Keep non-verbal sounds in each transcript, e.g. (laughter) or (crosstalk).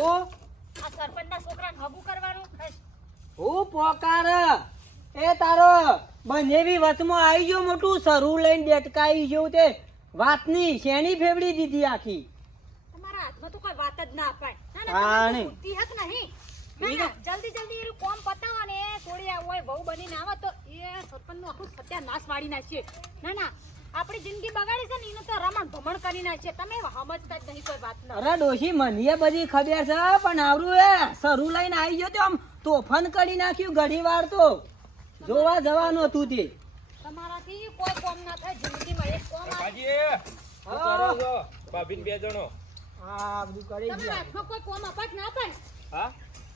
હું આ સરપંચના છોકરાને હગું કરવાનું? હું પોકાર. એ તારો બંનેવી વચમાં આવી ગયો મોટું સરું લઈને ડેટકાઈ ગયું તે. વાતની શેની ફેવડી દીધી આખી? તમારા હાથમાં તો કોઈ વાત જ ના અપાય. ના, ના. બુદ્ધિ હક નહીં. જલ્દી જલ્દી એનું કોમ પતાવો ને થોડી હોય વહુ બનીને આવે તો એ સરપંચનું આખું સત્યાનાશ વાળી નાખીએ. ના ના આપણી જિંદગી બગાડી છે ને એનું તો રમણ ભમણ કરી નાખીએ. તમે સમજતા જ નહીં કોઈ વાતનો અરે ડોશી મને બધી ખબર છે પણ આવરું એ સરું લઈને આવી ગયો તો આમ તોફાન કરી નાખ્યું ઘડી વાર તો. જોવા જવાનું હતું તે. તમારાથી કોઈ કોમ ના થાય જિંદગીમાં એક કોમ ભાજી બાજી કરો છો? ભાભીન બે જણો. હા બધું કરી હાથમાં કોઈ કોમ અપાય ના પણ હા?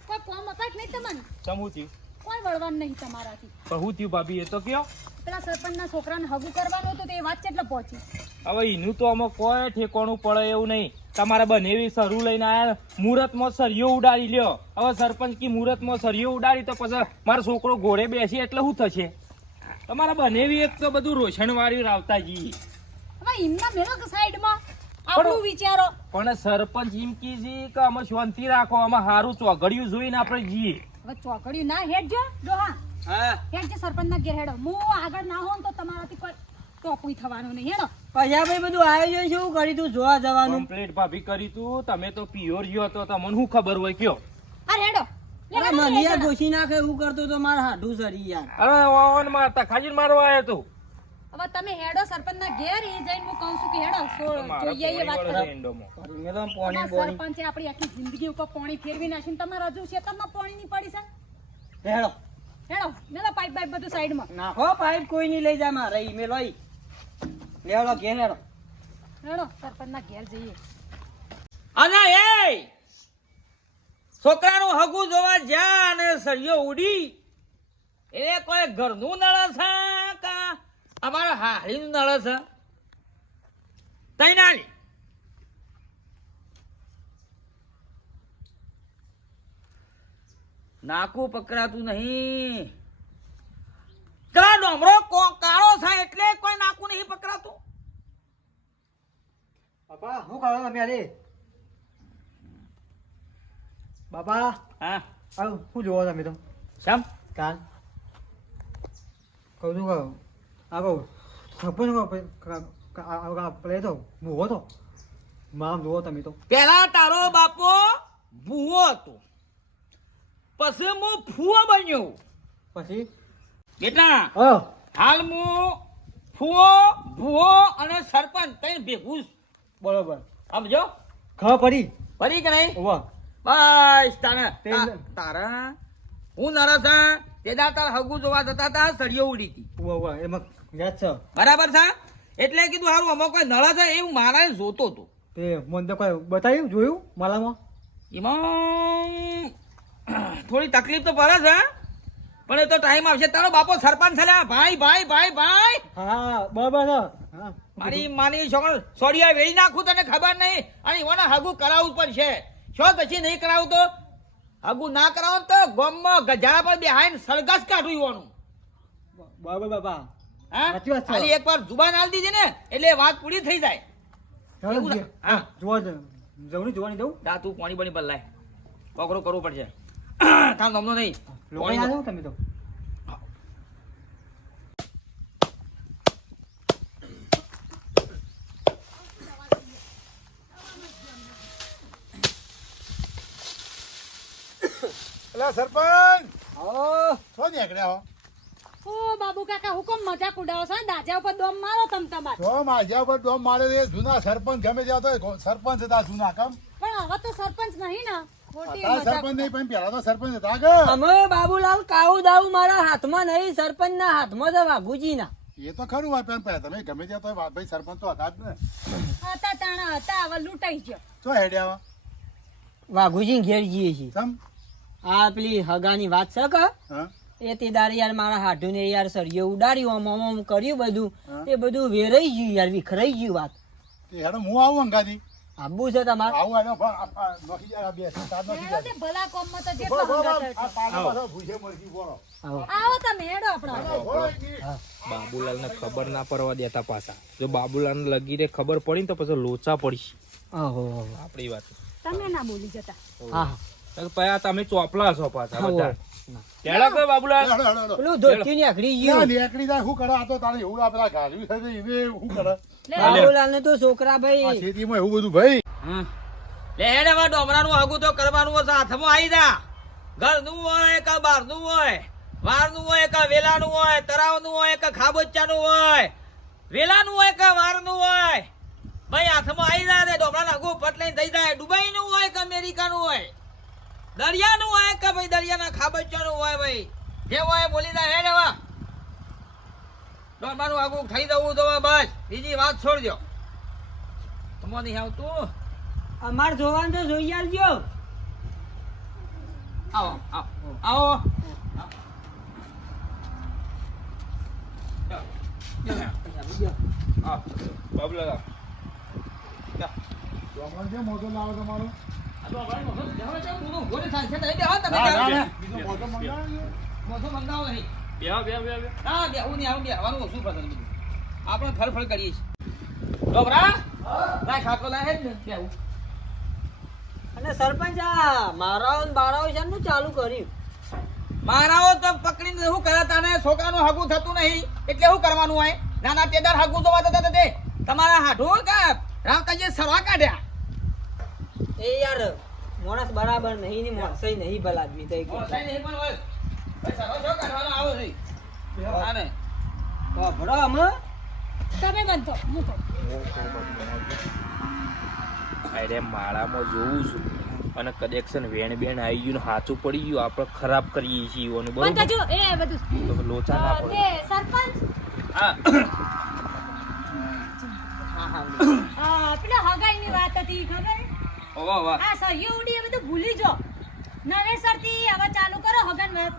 કોઈ કોમ અપાય નહીં તમને? સમું થયું કોઈ વળવાનું નહીં તમારાથી. બહુ થયું ભાભી એ તો કયો? પેલા સરપંચના છોકરાને હગું કરવાનું હતું તો એ વાત કેટલે પહોંચી. હવે એનું તો અમે કોઈ ઠેકોણું પડે એવું નહીં. તમારા બનેવી સરું લઈને આયા મુહૂર્તમાં સરિયો ઉડાડી લ્યો. હવે સરપંચ કી મુહૂર્તમાં સરિયો ઉડાડી તો પછી મારો છોકરો ઘોડે બેસી એટલે શું થશે? તમારા બનેવી એક તો બધું રોશન વાળ્યું રાવતાજી. હવે એમના મેળો સાઈડમાં? આપણું વિચારો. પણ સરપંચ એમ કી કે અમે શાંતિ રાખો અમે સારું ચોઘડિયું જોઈને આપણે જઈએ હવે ચોકડીયું ના હેડજો ડોહા. હા. હેડજો સરપંચના ઘેર હેડો. હું આગળ ના હોઉં તો તમારાથી કોઈ ટોપુઈ થવાનું નહીં. હેડો. પછી ભાઈ બધું આયોજન શું કરી તું? જોવા જવાનું. કમ્પ્લીટ ભાભી કરી તું. તમે તો પિયોર જ્યો તો તમને શું ખબર હોય કયો? અરે હેડો. મનિયા. ઘોષી નાખે એવું કરતો તો મારા હાડું સરી યાર. અરે વાવન મારતા ખાજી મારવા આવ્યો તું. હવે તમે હેડો સરપંચના ઘેર એ જઈને હું કહું છું કે હેડો જોઈએ એ વાત સરપંચે આપણી આખી જિંદગી ઉપર પાણી ફેરવી નાખ્યું ને તમારા હજુ ખેતરમાં પાણી નહીં પડી છે? હેડો. હેડો મેલો પાઇપ પાઇપ બધું સાઈડમાં. નાખો પાઇપ કોઈ નહીં લઈ જાય મારે ઈ મેલો લેવડો ઘેર હેડો. હેડો સરપંચના ઘેર જઈએ. અને એ છોકરાનું હગું જોવા જ્યાં અને સળિયો ઉડી એ કોઈ ઘરનું નળ છે કા? અમારા હાળીનું નળ છે. તઈ નાલી નાકું પકડાતું નહીં. પેલા ડોમરો કાળો થાય એટલે કોઈ નાકું નહીં પકડાતું. બાપા હું કાળો તમે અરે બાપા હા. આ શું જોવા તમે તો? શામ? કાલ? કહું છું કહું. આ કહું સરપંચ પેલે તો ભૂવો તો મામ જોવો તમે તો પેલા તારો બાપો ભૂવો હતો. પછી હું ફૂવો બન્યો. પછી? કેટલા હાલ હું. ફૂવો ભૂવો અને સરપંચ કઈ ભેગું બરોબર. સમજો? ખબર પડી. ફરી કે નહીં? વાહ બસ તારા તારા. હું નરસ હા તે દા તાર હગુ જોવા જતા તા સળિયો ઉડી હતી એમાં યાદ છે? બરાબર છે? એટલે કીધું હારું આમાં કોઈ નળ છે? એવું મારા જોતો હતો તે મને તો કોઈ બતાવ્યું જોયું માલામાં? એમાં થોડી તકલીફ તો પડે છે પણ એ તો ટાઈમ આવશે. તારો બાપો સરપંચ થયા ભાઈ ભાઈ ભાઈ ભાઈ! હા બરાબર છે. હા. મારી માની છોકરો સોડિયા વેરી નાખું તને ખબર નહીં. અને ઈવોને હગું કરાવવું પડશે. શો પછી નહીં કરાવું તો હગું ના કરાવો તો ગોમમાં ગજાળા પર બેહાઈને સરઘસ કાઢું ઈવોનું. બરાબર બાબા હા. ખાલી એકવાર જુબાન આલ દીજે ને એટલે વાત પૂરી થઈ જાય. હા. જોવા જ જવની જવું દા તું પાણી પાણી બદલાય કોકરો કરવું પડશે. કામ ગમનો નહીં. તમે તો. એટલે સરપંચ! ઓ છો નીકળ્યા હો? ઓ બાબુ કાકા હુકમ મજાક ઉડાવો છો દાજા ઉપર દોમ મારો તમ તમાર. જો માજ્યા ઉપર ડોમ મારે છે જૂના સરપંચ ગમે ત્યાં સરપંચ હતા જૂના કમ? પણ હવે તો સરપંચ નહીં ને. ખોટી હતા મજાક સરપંચ નહીં પણ પેલા તો સરપંચ હતા કે? અમે બાબુલાલ કાઉ દાવું મારા હાથમાં નહીં સરપંચ ના હાથમાં છે વાઘુજી ના એ તો ખરું હોય પણ તમે ગમે ત્યાં તો ભાઈ સરપંચ તો હતા જ ને. હતા તાણા હતા હવે લૂંટાઈ ગયો. તો હેડ્યા વાઘુજી ઘેર જઈએ છીએ. આ પેલી હગાની વાત છે કે? એ તે દાર યાર મારા હાથું ને યાર સળિયો ઉડાડ્યું આમ આમ આમ કર્યું બધું. એ બધું વેરાઈ ગયું યાર વિખરાઈ ગયું વાત. યાર હું આવું અંગાથી આબુ છે તમારે? આવું હેડો પણ આ- આ નોખી જાય આ બે સાત નોખી તે ભલા કોમમાં તો બોલો, જેટલો હંગાત આ. પાલા પાછા ભૂસે મળતી બોલો આવો. તમે હેડો આપણો. બાબુલાલ ને ખબર ના પડવા દેતા પાછા. જો બાબુલાલ લગી રે ખબર પડી ને તો પછી લોચા પડી આહો, આહો. આપણી વાત. તમે ના બોલી જતા. હા. તો પછી આ તમે ચોપલા છો પાછા બધા. તેડા કઈ બાબુલાલ હેડો, હેડો, હેડો. પેલું ધોતિયું ને આખરી ના, ગયું. નીકળી જાય શું કરે? આ તો તારે એવું આ પેલા છે એને શું કરે? બાબુલાલ ને તો છોકરા આ ભાઈ ખેતીમાં એવું બધું ભાઈ. લે હેડ હવે ડોમરાનું હગું તો કરવાનું હશે હાથમાં આવી જા. ઘરનું હોય કે હોય? વારનું હોય કે વેલાનું હોય? હોય કે હોય? વેલાનું હોય કે હોય? ભાઈ હાથમાં આવી જાય ડોમરા ડોમરાનું હગું પટ લઈને થઈ જાય. દુબઈનું હોય કે અમેરિકા નું હોય? દરિયાનું હોય કે ભાઈ દરિયાના ખાબોચાનું હોય ભાઈ? જે હોય બોલી દે હેડ હવે ડોમરાનું આગું થઈ દઉં તો બસ. બીજી વાત છોડજો. તમને નહીં આવતું અમાર જોવાનું તો જોઈ આવજો. આવો આવો આવો. કેમ મોટો લાવો તમારો. ના, ના, ના, ના. આપણે ફળ કરીએ છીએ ને. અને સરપંચ આ બારાઓ છે એમનું ચાલુ કર્યું મારાઓ તો પકડીને શું કરે તને છોકરાનું હગું થતું નહીં એટલે શું કરવાનું હોય નાના તેદાર હગું જોવા જતા તે તમારા હાઠું કે રામતાજી સરવા કાઢ્યા એ યાર માણસ બરાબર નહીં ની માણસ નહીં ભલા આદમી થઈ ગયો. ઓળખાય નહીં પણ હોય. ભાઈ સરવા શું કાઢવાનો આવો છે? આને. ભરો અમે તમે હું કહું અરે માળામાં જોઉં છું. અને કનેક્શન વેણ બેણ આવી ગયું ને સાચું પડી ગયું. આપણે ખરાબ કરીએ છીએ એનું બંધ બરોબર જો એ બધું. તો લોચા ના પડે. સરપંચ. હા. હા પેલા હગાઈની વાત હતી ખબર? ઓવા, ઓવા. આ સહી ઉડી એ બધું ભૂલી જો નવેસરથી હવે ચાલુ કરો હગન વાત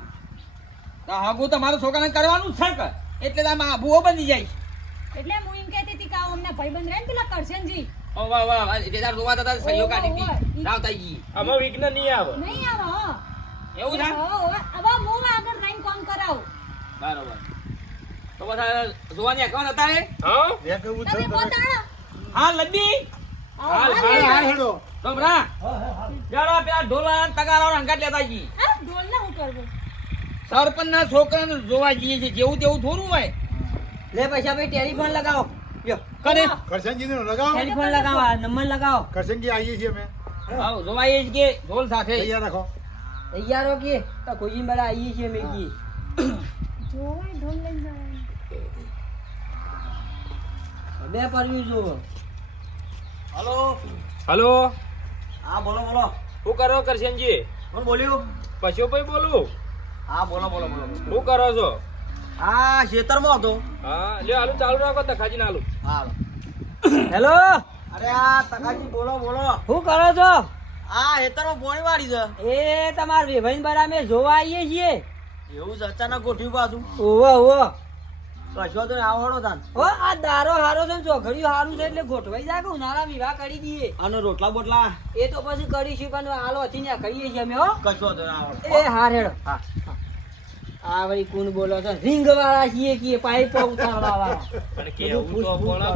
તો હગું તો છોકરાને કરવાનું છે કે? એટલે તો આમાં આબુઓ બની જાય. એટલે હું એમ કહેતી હતી કે આ અમને ભાઈબંધ રહે ને પેલા કરશનજી કાઢી આમાં વિઘ્ન નહીં આવે. નહીં આવે એવું છે? હો, હો. હવે હું આગળ રહીને કોમ કરાવું? બરોબર. તો બધા જોવાની કોણ હતા હા? હા હાલ, હાલ, હાલ, હેડો. તો બરા જાડો પેલા ઢોલા તગારા હંગાટ લેતા જી ઢોલ ના હું કરવું? સરપંચ ના છોકરાને જોવા જઈએ છે જેવું તેવું થોડું હોય. લે પૈસા ભાઈ ટેલિફોન લગાવો. કરે કરે. કરશનજીને લગાવો. ટેલિફોન લગાવો નંબર લગાવો. કરશનજી આવીએ છીએ અમે. આવો જોવા આવીએ કે ઢોલ સાથે? તૈયાર રાખો. તૈયાર હો કે? તો કોઈ બરા આવીએ છીએ મેં કી જોવાય ઢોલ લઈને જવાનું. બે પરવી જો હલો. હલો. હા બોલો બોલો. શું કરો કરશનજી? કોણ બોલ્યું? પશુભાઈ બોલું? હા બોલો બોલો બોલો. શું કરો છો? હા ખેતરમાં હતો. હા લ્યો આલુ ચાલુ રાખો તખાજી આલુ હા હેલો. અરે આ તકાજી બોલો બોલો. શું કરો છો? આ ખેતરમાં પોણી વાળી છે. એ તમાર વેભાઈ બરાબર અમે જોવા આવીએ છીએ. એવું જ અચાનક ગોઠવ્યું પાછું. ઓવો ઓવો કશો તો આવડો તાન. ઓ આ દારો હારો છે ચોઘડિયું હારું છે એટલે ગોઠવાઈ જાય કે ઉનાળા વિવાહ કરી દઈએ. અને રોટલા બોટલા? એ તો પછી કરીશું પણ હાલો હતી ને કરીએ છીએ અમે હો. કશો તો ના એ હાર હેડો હા. આ વળી કોણ બોલો છો? રિંગ વાળા છીએ કે પાઇપ ઉતારવા વાળા અને કેવું તો પડે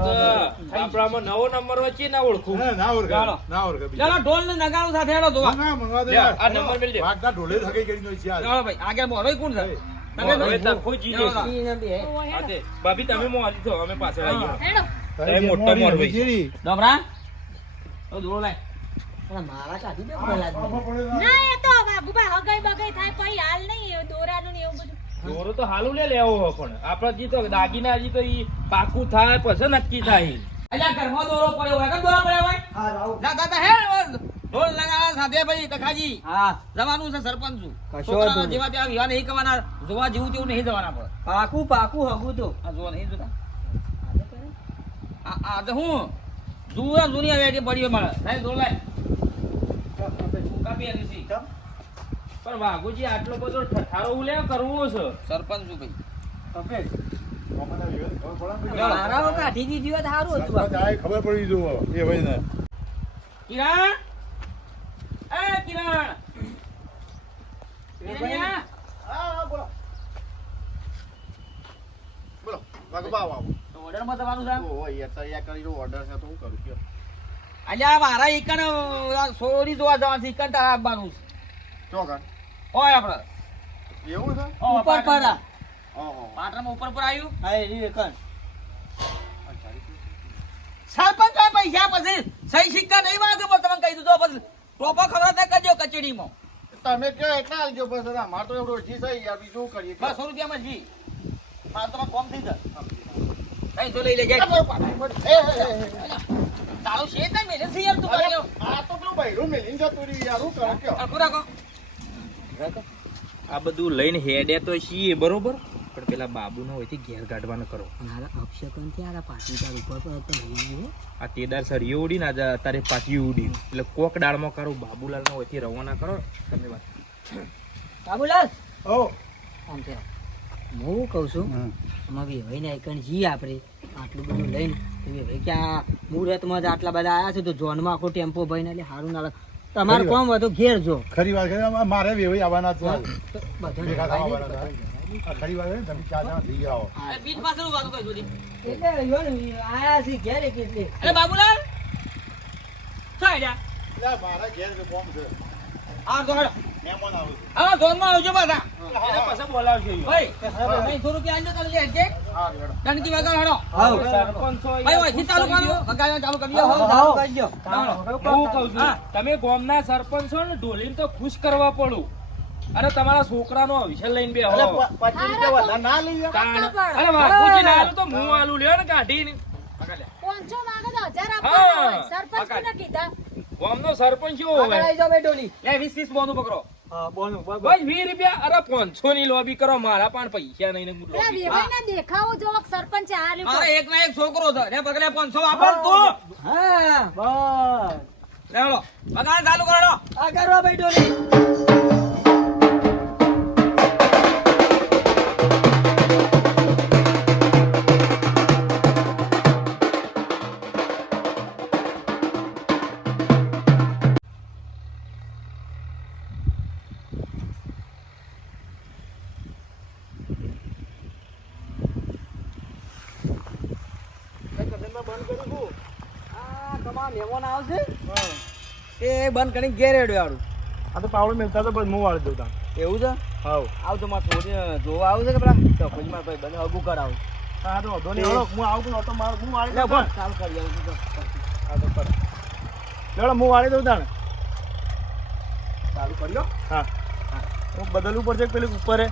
કે આપણામાં નવો નંબર વચ્ચે ના ઓળખું. ના, ના ચાલો. ના ઓળખે ચાલો ઢોલ ને નગાડું સાથે હેડો તો ના, ના, મંગવા દે. આ નંબર મેલ દે. વાઘના ઢોલે થકી કરીને છે ચાલો ભાઈ આગળ બોલો કોણ છે? ભાભી તમે મોરી છો અમે પાછળ આવીએ મોટો મોર ભાઈ. ડોબરા ઓ લાય. મારા કાઢી દે પેલા આમાં પડે ના. ના એ તો વાઘુભાઈ હગાઈ બગાઈ થાય પછી હાલ નહીં એ દોરાનું ને એવું બધું. દોરો તો હાલું લે લેવો હો પણ. આપડે જી તો દાગીના હજી તો ઈ પાકું થાય પછી નક્કી થાય. અલ્યા ઘરમાં દોરો પડ્યો હોય દોરો પડ્યો હોય. ના દાદા હે ઢોલ નગાડા સાથે ભાઈ તખાજી હા. જવાનું છે સરપંચ છું. કશો. જેવા ત્યાં વિવાહ નહીં કરવાના. જોવા જેવું તેવું નહીં જવાના પડે પાકું પાકું હગું તો. આ જોવા નહીં જોતા. આ તો હું? જુઓ જૂની આવે એટલે પડી મારે. સાહેબ લાય. કાપી આવી છી. પણ વાઘુજી આટલો બધો ઠઠારો ઉલે કરવો છે. સરપંચ છું ભાઈ. ખબર પડે દીધી હોત સારું હતું સરપંચ આય ખબર પડી જુઓ એ કિરણ? બોલો. આવો. તમારું સાહેબ? ઓહો, યાર, તૈયાર order છે તો હું કરું કયો? અલ્યા મારા અ, સોરી જોવા જવાનું છે ઈકણ તારા આવવાનું છે ચોગન હોય આપણે. એવું છે? ઉપર પર. આ. ઓહો. પાટણમાં ઉપર પર આવ્યું? હા એ એકણ. સરપંચ પૈસા પછી સહી સિક્કા નહીં માંગે પણ તમને કહી દીધો પછી ટોપો ખબર ને કરજો કચેરીમાં. તમે કે એટલા આલજો બસ અમાર તો એવડો જી થઈ યાર બીજું કરીએ? બસો રૂપિયામાં જી મારે તમારે કોમ થઈ જાય. કઈ તો લઈ લેજે. તારું છે કઈ મેલે છે યાર તું કર્યો આ તો પેલું બૈરું મેલીને જતું રહ્યું યાર હું કરો કયો? અડકું રાખો. આ બધું લઈને હેડે તો છીએ બરોબર? પણ પેલા બાબુનો હોયથી ઘેર કાઢવાનો કરો. મારા અપશકનથી આ પાટીદાર ઉપર પર તો લઈ ગયો આ તેદાર સરિયો ઉડી ને આજે તારે પાટી ઉડી. એટલે કોક ડાળમાં કરો બાબુલાલનો હોયથી રવાના કરો તમે વાત બાબુલાલ! ઓ! આમ છે હું કહું છું આમાં વેવાઈ ને એકણ જઈએ આપણે. આટલું બધું લઈને તમે વેવાઈ કે આ મુહૂર્તમાં જ આટલા બધા આવ્યા છે તો જોનમાં આખો ટેમ્પો ભાઈને એટલે સારું ના તમારે કોમ વધુ ઘેર જો. ખરી વાત. મારે વેવાઈ આવવાના જ ખરી વાત છે તમે ચાર જણા થઈ આવો એ પીઠ પાછળ વાતો કઈ એટલે રહ્યો ને, આયા છે ઘેર એક અરે બાબુલાલ? શું આઈડિયા? એટલે મારા ઘેર જે બોમ્બ છે આ તો મહેમાન આવું હા ઝોનમાં આવજો પાછા એને પછી બોલાવશે ઈ. ભાઈ ત્રણસો રૂપિયા આલજો તમે હેડજે હા ડંકી વગર હેડો. સરપંચ હોય ભાઈ હોય ચાલુ કરો વગાડવાનું ચાલુ કરી દો. હાવ, હાવ કરજો. હું. કહું છું તમે ગામના સરપંચ છો ને ઢોલીને તો ખુશ કરવા પડું. અને તમારા છોકરાનો વિષય લઈને બે અરે, રૂપિયા ના લઈએ અરે વાઘુજી ને આલું તો હું આલુ લ્યો ને કાઢીને. પાંચસો માંગે તો હજાર હા. સરપંચ કોને કીધા? ગામનો સરપંચ કેવો હોય આવી જાઓ ભાઈ ડોલી. લે વીસ વીસ બોનું પકડો. હા, બોનું, બોનું. બસ વીસ રૂપિયા. અરે પાંચસો ની લોબી કરો મારા પણ પૈસા નહીં ને વેવાઈના દેખાવો સરપંચે તો. એક ના એક છોકરો છે. ને પગલે પાંચસો વાપર તું. હા, બસ. લે હેડો ચાલુ કરો આ કરવા ભાઈ ડોલી. એ બંધ કરીને ગેરેડ વાળું આ તો પાવડો મેલતા તો હું વાળી દઉં તા એવું છે હાવ. આવ તો મારે થોડી જોવા આવું છે કે પેલા તો પછી મારે ભાઈ બને હગું કરાવું હા તો વાંધો નહીં. હું આવું તો તો મારું- હું વાળી દઉં ચાલુ કરી આવું. હા તો કરો. લેવડો, હું વાળી દઉં તાણ. ચાલુ કર્યો હા હું બદલવું પડશે પેલી ઉપર હે?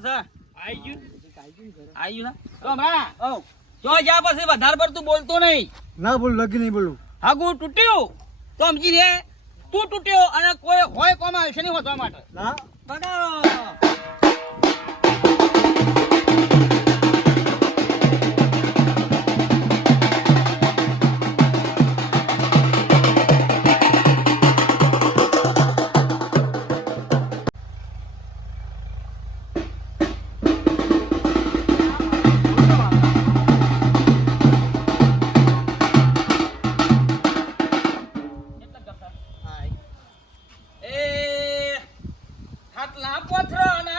કેટલી છે? આઈ ગયું. આઈ ગયું તો હમણાં જો પછી વધારે પડતું બોલતો નહીં. ના બોલું લગી નહીં બોલું. હાગુ તૂટ્યું. તો સમજી તું તૂટ્યો અને કોઈ હોય કોમાં આવશે નહીં હોતવા માટે. ના. આટલા પથરાના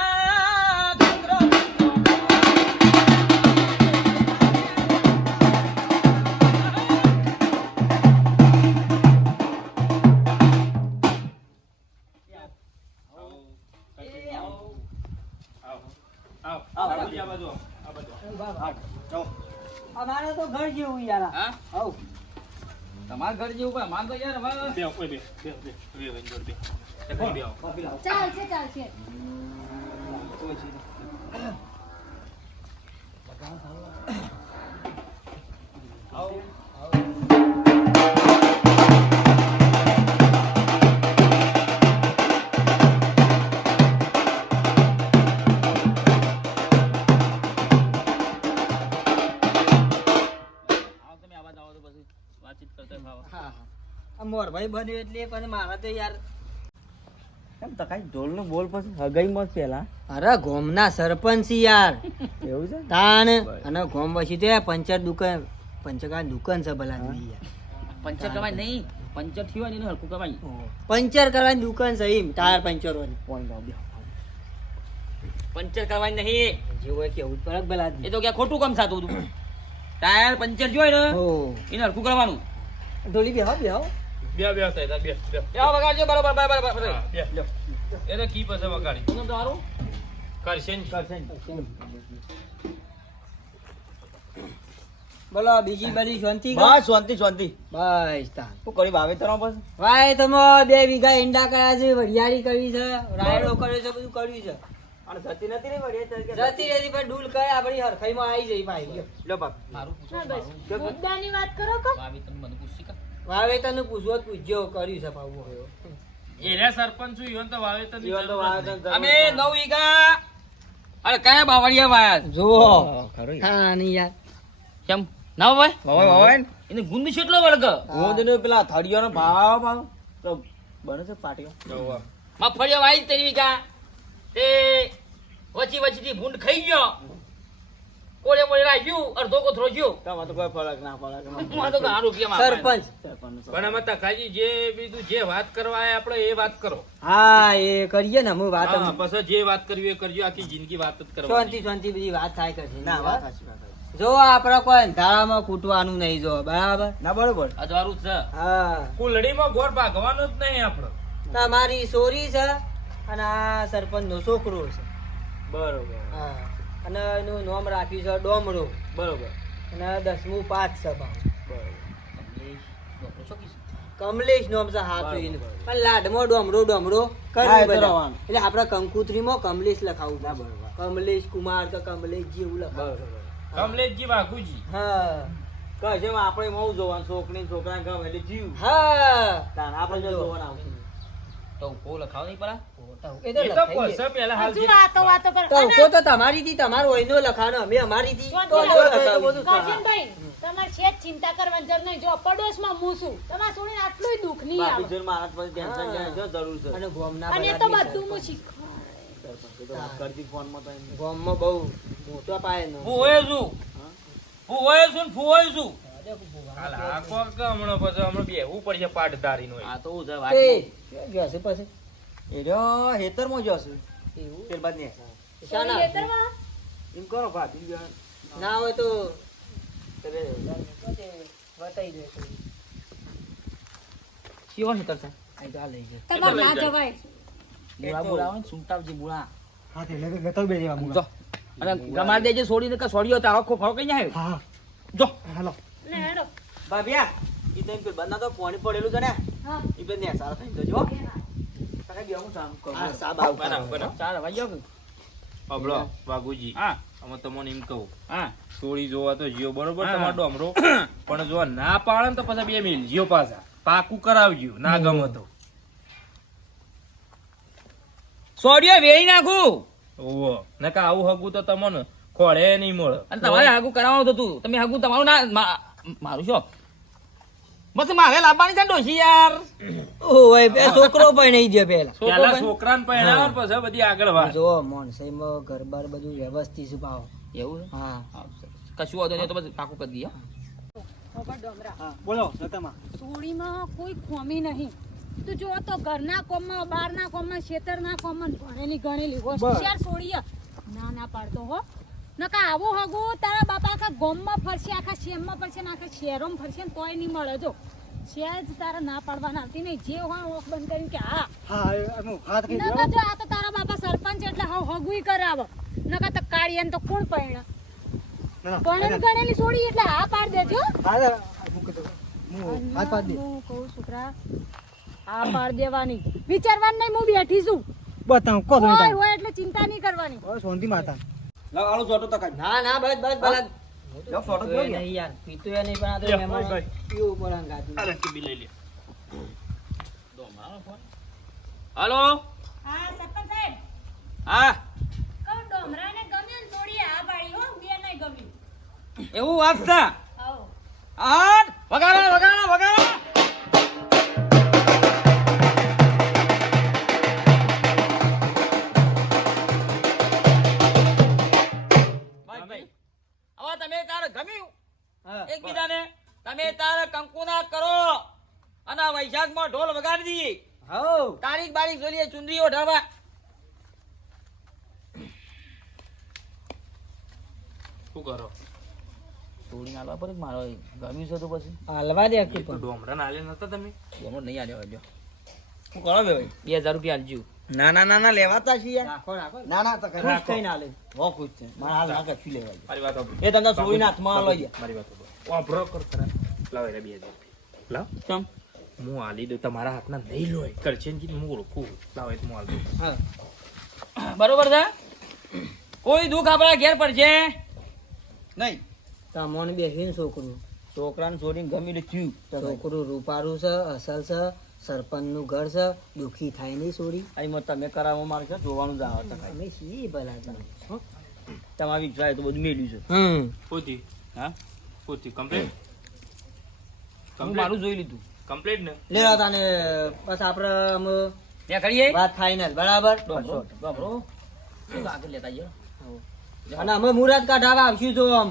不要不要不要不要不要不要不要不要不要不要不要不要不要不要 મોરભાઈ બન્યો એટલે પણ મારા તો યાર કેમ તો ઢોલ નો બોલ પછી હગાઈ મત પેલા અરે ગોમના સરપંચ યાર. એવું છે? તાણ અને ગોમ પછી તો પંચર દુકાન પંચકાર દુકાન છે ભલા પંચર કમાય નહીં પંચર થયું હોય ને હરખું કમાય પંચર કરવાની દુકાન છે એમ ટાયર પંચરોની. પંચર કરવાની નહીં. જે હોય કેવું ફરક ભલા એ તો ક્યાં ખોટું કામ થતું હતું. ટાયર પંચર જોઈ ને એને હરખું કરવાનું. ઢોલી બેહો બેહો. બે બે થાય બે બે. વગાડજો બરોબર બરોબર બરોબર. બે. એ કી પાસે વગાડી. શું નામ કરશે કરશે બોલો બીજી બધી શાંતિ બસ શાંતિ શાંતિ. બસ તાન. શું કરી વાવેતર બસ? ભાઈ તમે બે વીઘા ઈંડા કર્યા છે વરિયાળી કરી છે રાયડો કર્યો છે બધું કર્યું છે. અને જતી નથી ને જતી રહેતી પણ ડૂલ કરે આપણી હરખાઈમાં આવી જઈ ભાઈ. લો બાપ. મારું મુદ્દાની વાત કરો કો. વાવેતર મને પૂછી કા વાવેતરનું પૂછવો જ પૂછજો કર્યું છે પાવું હવે. એને સરપંચ છું ઈવન તો વાવેતરની જ અમે નવ વીઘા અરે કયા બાવળિયા વાયા જુઓ. હા યાર. કેમ? ના ભાઈ ભાઈ ભાઈ એને ગુંદ કેટલો વળગ. ગુંદ ને પેલા થળિયાનો ભાવ ભાવ. તો બને છે પાટિયો. મગફળીઓ વાઈ તેરી વીઘા. તે વચી વચી થી ભૂંડ ખાઈ ગયો. કોળે મોળે રાખ્યું અડધો કોથરો ગયો. તમારે તો કોઈ ફરક ના પડે (laughs) તો ઘણા રૂપિયા સરપંચ. પણ અમે તકાજી જે બીજું જે વાત કરવા આપણે એ વાત કરો. હા એ કરીએ ને હું વાત પછી જે વાત કરવી એ કરજો આખી જિંદગી વાત જ શાંતિ શાંતિ બધી વાત થાય કરશે. જો આપડે કોઈ અંધારામાં કૂટવાનું નહીં જો બરાબર? ના બરોબર. અજવારું છે. હા. કુલડીમાં ગોળ ભાગવાનું જ નહીં આપણે તમારી સોરી છે અને આ સરપંચ નો છોકરો છે. બરોબર. હા. અને એનું નામ રાખ્યું છે ડોમરો. બરોબર. અને દસમું પાંચ છે ભાવ. કમલેશ નોમ છે હાથું એનું. પણ લાડમો ડોમરો ડોમરો કરવું એ તો બધા. એટલે આપડે કંકુત્રીમાં કમલેશ લખાવું ના, બરોબર. કમલેશ કુમાર કે કમલેશજી એવું લખાવું કમલેશજી વાઘુજી. હા. કહે છે આપણે હું જોવાનું છોકરી છોકરા ગમે એટલે જીવ. હા. આપણે જોવાના આવશે. તો કો લખાવ નહીં પડા એ તો એ તો લખાઈ પછી પહેલા હાલ હજુ વાતો વાતો કરો. તો ઉકો તો તમારી થી તમારો હોયનો લખાનો અમે અમારી થી તો શાંતિ જો રાખો. લખાવી. કરશનભાઈ તમારે છે ચિંતા કરવાની જરૂર નહીં. જો પડોશમાં હું છું તમારે છોડીને આટલું દુઃખ નહીં આવે. બાકી મારા પછી ટેન્શન જાય છે જરૂર છે. અને ગોમના અને તો બધું હું સરપંચ. શીખવા એ તો વાત કરતી ફોનમાં તો ગોમમાં બહુ મોટો પાયે હું હોય છું. હું? હોય ને છું. હાલ કોક હમણાં પછી હમણાં બેહવું પડશે પાટધારીનું એ. આ તો હું છે એ વાત ગયો છે પછી? એ રહ્યો હેતરમાં જો છે એવું? પેલ બાદ ને શાના? છોડી લેતરમાં? એમ કરો ભાભી ના હોય તો કેવો હેતર છે? આ તો લઈ જાય તમારે ના જવાય. બુળા બુળા આવે ને સુમટાવજી બુળા હા તે લગે બે જેવા જો. અને ગમાડ દેજે છોડીને કે છોડ્યો તો આખો ફરો કઈ જાય હા. જો. હાલો. ને હેડો. ભાભીયા ઈ તો પેલ બંધ તો પાણી પડેલું છે ને. ઈ પેલ ને સારા થઈ જજો તારે ગયો હું સામ કરું? હા સાબા બરાબર બરાબર. ચાલ વાગ્યો કે? અબળો બાગુજી હા. અમે તમને એમ કહું. હા. સોળી જોવા તો જીઓ બરોબર તમારો ડોમરો. પણ જો ના પાડે તો પછી બે મિલ જીઓ પાછા. પાકું કરાવજો ના ગમે તો. સોડિયો વેરી નાખું. ઓવો નકા આવું હગું તો તમને ખોળે નહીં મળે. અને તમારે હાગું કરાવવાનું હતું તમે હાગું તમારું ના મા- મારું શું? બસ મારે લાવવાની છે ને ડોશી યાર? ઓય બે છોકરો પણ નહીં દે પેલા. પેલા છોકરાને પહેરાવો ને પછી બધી આગળ વાત. જો મોનસાઈમાં ઘર બાર બધું વ્યવસ્થિત છે ભાવ એવું હા. કશું વાંધો નહીં તો બસ પાકું કરી દઈએ બોલો નતામાં સોડીમાં કોઈ ખોમી નહીં. તું જો તો ઘરના કોમમાં બહારના કોમમાં ખેતરના કોમમાં ભણેલી ગણેલી હોશિયાર છોડીએ. ના ના પાડતો હો. નકા આવું હગું તારા બાપા આખા ગોમમાં ફરશે આખા શેમમાં ફરશે ને આખા શહેરોમાં ફરશે ને તોય નહીં મળે. જો સહેજ તારા ના પાડવાના. આવતી નહીં. જે હોય ઓખ બંધ કરીને કે હા. નકા જો આ તો તારા બાપા સરપંચ એટલે હાવ હગુઈ કરાવ. નકા તો કાળિયાને તો કોણ પૈણા ભણેલી ગણેલી છોડી એટલે હા પાડ દેજો. હા પાડ દે. હું કહું છોકરા હા પાડ દેવાની. વિચારવાનું નહીં હું બેઠી છું. બતાવ કો હોય એટલે ચિંતા નહીં કરવાની. સોંધી માતા લાવ આલો છોટો તો કાઢ. ના ના બસ બસ બસ. લાવ છોટો પીતો નહીં યાર પીતો ય નહીં પણ આ તો મહેમાન પીવું પડે ને ગાતું. આ રસ્તી બી લઈ લે. હાલો? હા સરપંચ સાહેબ. હા. કહું ડોમરાને ગમ્યું ને છોડીએ હા હો બે નહીં ગમ્યું. એવું વાત છે? વગાડો વગાડો વગાડો. ગમ્યું? હા. એકબીજાને તમે તારે કંકુના કરો અને આ વૈશાખમાં ઢોલ વગાડી દી. હાઉ. તારીખ બારીખ જોઈએ ચુંદરીઓ ઢાવા શું કરો? થોડી નાલવા પર મારો ગમ્યું છે તો પછી? હાલવા દે આખી પણ. ડોમરા નાલે નતા તમે? ડોમડ નહીં આલ્યો આલ્યો હું કરો બે ભાઈ? બે હજાર રૂપિયા આલજો. ના ના ના ના લેવાતા છીએ રાખો રાખો ના. ના તો ખુશ થઈને હાલે. હો ખુશ છે. મારા હાલ ના કશું લેવા મારી વાત એ તમને સોળીના હાથમાં આલો મારી વાત સાંભળો. વાપરો કર ખરા. લાવો એને બે હજાર લાવ. ચમ. હું આલી દઉં તમારા હાથના નહીં લોય. કરશનજી હું ઓળખું. લાવો એ હું આલી દઉં. હા. બરોબર છે? કોઈ દુઃખ આપણા ઘેર પડશે? નહીં. તમોને બેસીને છોકરું. છોકરાને છોડીને ગમી થયું. છોકરું રૂપારું છે અસલ છે. સરપંચનું ઘર છે દુઃખી થાય નહીં સોરી. અહીં તમે કરાવો મારે છે જોવાનું જ આવે તમે શી ભલા તમે તમારી વિચાર તો બધું મેળ્યું છે હમ. પોતી. હા? પોતી કમ્પ્લેટ? મારું જોઈ લીધું. કમ્પ્લેટ ને? લેવા તાને બસ આપણે આમ ત્યાં કરીએ? વાત ફાઈનલ બરાબર? બરોબર આગળ લેતા જજો અને અમે મુહૂર્ત કાઢાવા આવશું જો આમ.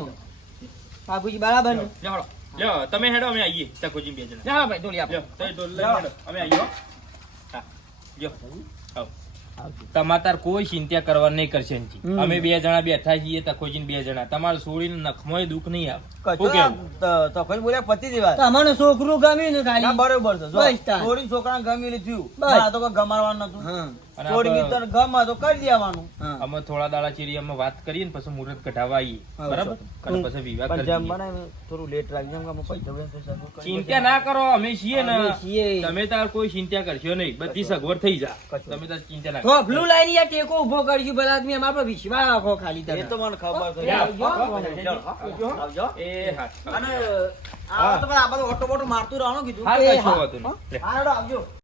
બાપુજી બરાબર ને? લેવડો લ્યો તમે હેડો અમે આવીએ. તકોજી બે જણા. લેવડો ભાઈ ડોલી આપો. તમે ડોલી હેડો. અમે આવીએ હા. લ્યો. આવો. તમારે કોઈ ચિંતા કરવા નહીં કરશે અમે બે જણા બેઠા છીએ તકોજી બે જણા. તમારે છોડીને નખમોય દુઃખ નહીં આવે. તકોજી બોલ્યા પતિ જેવા. તમારું છોકરું ગમ્યું ને ખાલી? બરોબર છે. જો બસ તાર. ગમ્યું ને થયું. તો કોઈ ગમાડવાનું નતું તને ગમે તો કરી દેવાનું. અમે થોડા દાડા ચીરી અમે વાત કરીએ ને પછી મુહૂર્ત કઢાવા આવીએ બરાબર? અને પછી વિવાહ કરી દઈએ. થોડું લેટ રાખજો અમે પૈસા વૈસા તો સગવડ કરી ચિંતા ના કરો અમે છીએ ને. તમે તાર કોઈ ચિંતા કરશો નહીં. બધી સગવડ થઈ જા. તમે તાર ચિંતા ના કરો. બ્લુ લાઈન યાર ટેકો ઊભો કરશું ભલા આદમી. અમારા પર વિશ્વાસ રાખો ખાલી એ તમે તો મને ખબર છે આવજો. આવજો. આવજો. એ હા અને આ તો આ ઓટો બોટો મારતું રહેવાનું કીધું. હા. વાંધો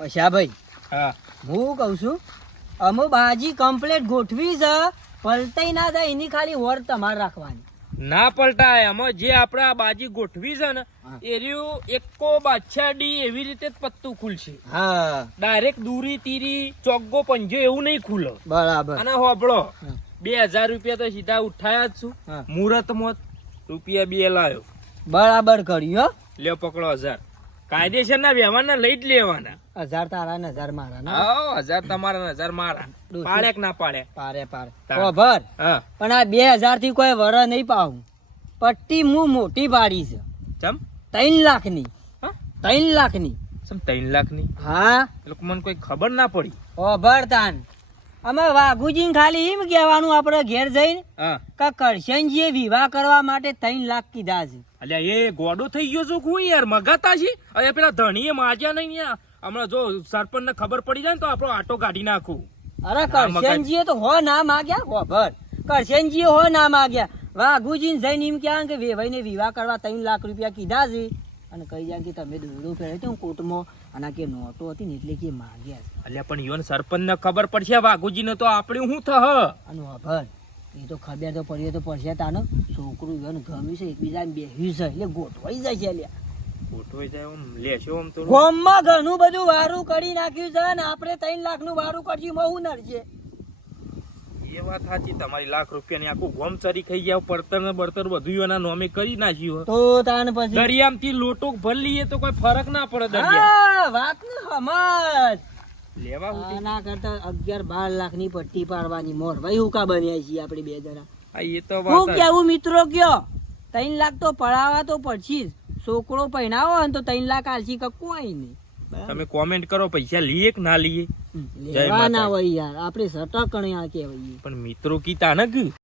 નહીં. ભાઈ હા, હેડો આવજો પૈસાભાઈ હા હું કઉ છું અમે બાજી કમ્પ્લેટ ગોઠવી છે પલટાઈ ના જાય એની ખાલી વર તમારે રાખવાની. ના પલટાય અમે જે આપણે આ બાજી ગોઠવી છે ને હા. એ રહ્યું એકો બાદશાડી એવી રીતે જ પત્તું ખુલશે. હા. ડાયરેક્ટ દૂરી તીરી ચોગ્ગો પંજો એવું નહીં ખુલે. બરાબર. અને હોબળો બે હજાર રૂપિયા તો સીધા ઉઠાયા જ છું. મુહૂર્ત મોત રૂપિયા બે લાયો. બરાબર કર્યું હો. લ્યો પકડો હજાર. કાયદેસર ના વ્યવહાર ના લઈ જ લેવાના. હજાર તારા ને હજાર મારા ના. હજાર તમારા ને હજાર મારા. પાડે કે ના પાડે. પાડે પાડે. ભર. પણ આ બે હજારથી કોઈ વર નહીં પાવું પટ્ટી હું મોટી પાડી છે. ચમ? ત્રણ લાખની હા? ત્રણ લાખની ચમ ત્રણ લાખની હા મને કોઈ ખબર ના પડી. ઓ ભર તાન અમે વાઘુજી ખાલી એમ કહેવાનું આપણે ઘેર જઈને કે કરશનજીએ વિવાહ કરવા માટે ત્રણ લાખ કીધા છે. અલ્યા એ ગોડો થઈ ગયો છું હું યાર મગાતા છે? અરે પેલા ધણીએ માજ્યા નહીં યાર હમણાં જો સરપંચ ને ખબર પડી જાય ને તો આપણો આટો કાઢી નાખું. અરે. કરશનજીએ તો હો ના માગ્યા? હો ભર. કરશનજીએ હો ના માગ્યા. વાઘુજીને જઈને એમ કહેવાનું કે વેભાઈને વિવાહ કરવા ત્રણ લાખ રૂપિયા કીધા છે. અને કહી જાય કે તમે દોરડું ફેરે તો કોર્ટમાં અને કે નોટો હતી ને એટલે કે માગ્યા એટલે પણ યોન સરપંચ ને ખબર પડશે વાઘુજી ને તો આપણે શું થહ? અને વાભર એ તો ખબર તો પડી તો પડશે તાનો છોકરું યોન ગમ્યું છે એકબીજા બેહ્યું છે એટલે ગોઠવાઈ જાય છે લ્યા ગોઠવાઈ જાય આમ લેશો આમ તો ગામમાં ઘણું બધું વારું કરી નાખ્યું છે આપણે ત્રણ લાખનું વારું કરશું બહુ નડશે. એ વાત સાચી તમારી લાખ રૂપિયાની આખું ગોમચરી ખાઈ ગયા પડતર ને બળતર બધું એના નોમે કરી નાખ્યું તો તાન પછી? દરિયામાંથી લોટો ભર લઈએ તો કોઈ ફરક ના પડે દરિયા. વાત ને સમજ. લેવા આના કરતા અગિયાર બાર લાખની પટ્ટી પાડવાની મોર. ભાઈ હું કા બન્યા છીએ આપણે બે જણા? એ તો હું કેવું મિત્રો કયો ત્રણ લાખ તો પડાવવા તો પડશી છોકરો પહેણાવો ને તો ત્રણ લાખ આલસી કે કોઈ નહીં. તમે કોમેન્ટ કરો પૈસા લઈએ કે ના લઈએ? લેવાના ના હોય યાર આપણે સટકણ આ કહેવાય પણ મિત્રો કીતા ને